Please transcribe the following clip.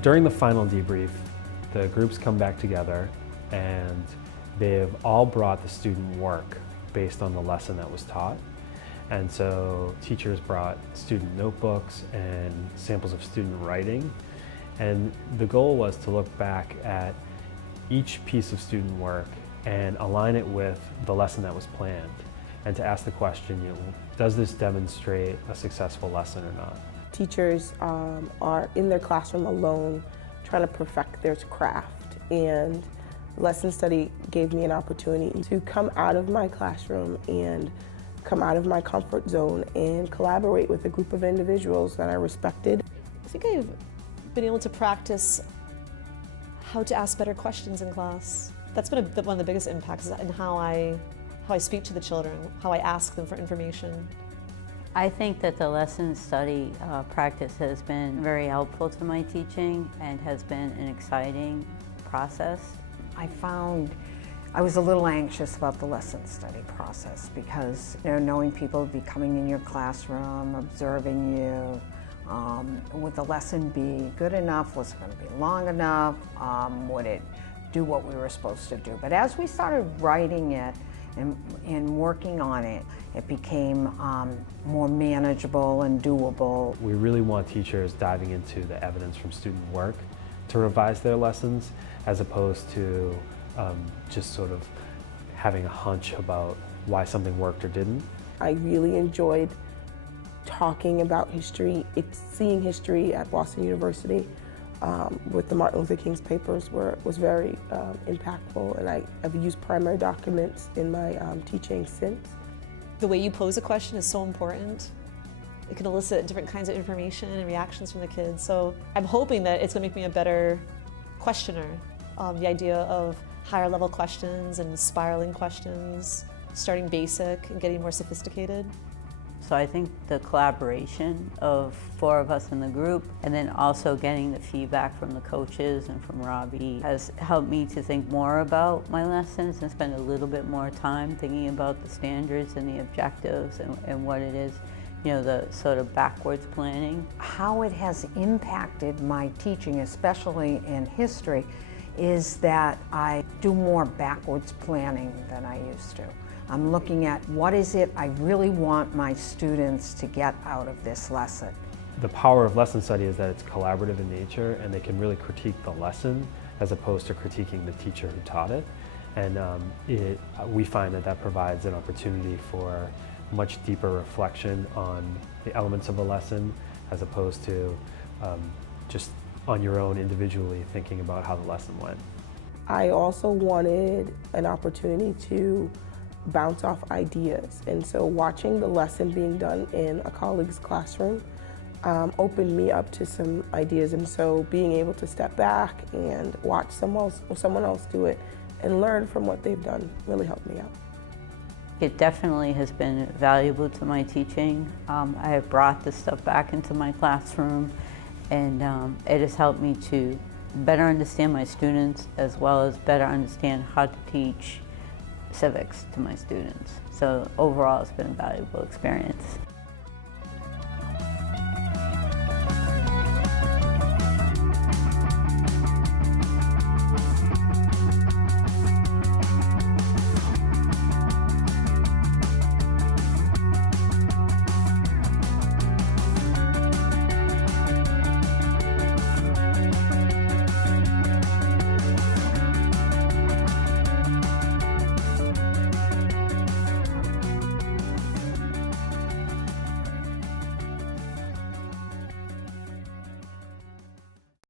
During the final debrief, the groups come back together and they've all brought the student work based on the lesson that was taught. And so teachers brought student notebooks and samples of student writing. And the goal was to look back at each piece of student work and align it with the lesson that was planned, and to ask the question, does this demonstrate a successful lesson or not? Teachers are in their classroom alone trying to perfect their craft, and lesson study gave me an opportunity to come out of my classroom and come out of my comfort zone and collaborate with a group of individuals that I respected. I think I've been able to practice how to ask better questions in class. That's been one of the biggest impacts in how I speak to the children, how I ask them for information. I think that the lesson study practice has been very helpful to my teaching and has been an exciting process. I found I was a little anxious about the lesson study process because, knowing people would be coming in your classroom, observing you, would the lesson be good enough? Was it going to be long enough? Would it do what we were supposed to do? But as we started writing it and working on it, it became more manageable and doable. We really want teachers diving into the evidence from student work to revise their lessons, as opposed to just sort of having a hunch about why something worked or didn't. I really enjoyed talking about history, seeing history at Boston University with the Martin Luther King's papers was very impactful, and I've used primary documents in my teaching since. The way you pose a question is so important. It can elicit different kinds of information and reactions from the kids. So I'm hoping that it's going to make me a better questioner. The idea of higher level questions and spiraling questions, starting basic and getting more sophisticated. So I think the collaboration of 4 of us in the group, and then also getting the feedback from the coaches and from Robbie, has helped me to think more about my lessons and spend a little bit more time thinking about the standards and the objectives and what it is, the sort of backwards planning. How it has impacted my teaching, especially in history, is that I do more backwards planning than I used to. I'm looking at what is it I really want my students to get out of this lesson. The power of lesson study is that it's collaborative in nature, and they can really critique the lesson as opposed to critiquing the teacher who taught it. And we find that provides an opportunity for much deeper reflection on the elements of a lesson, as opposed to just on your own individually thinking about how the lesson went. I also wanted an opportunity to bounce off ideas, and so watching the lesson being done in a colleague's classroom opened me up to some ideas, and so being able to step back and watch someone else do it and learn from what they've done really helped me out. It definitely has been valuable to my teaching. I have brought this stuff back into my classroom, and it has helped me to better understand my students, as well as better understand how to teach civics to my students. So overall, it's been a valuable experience.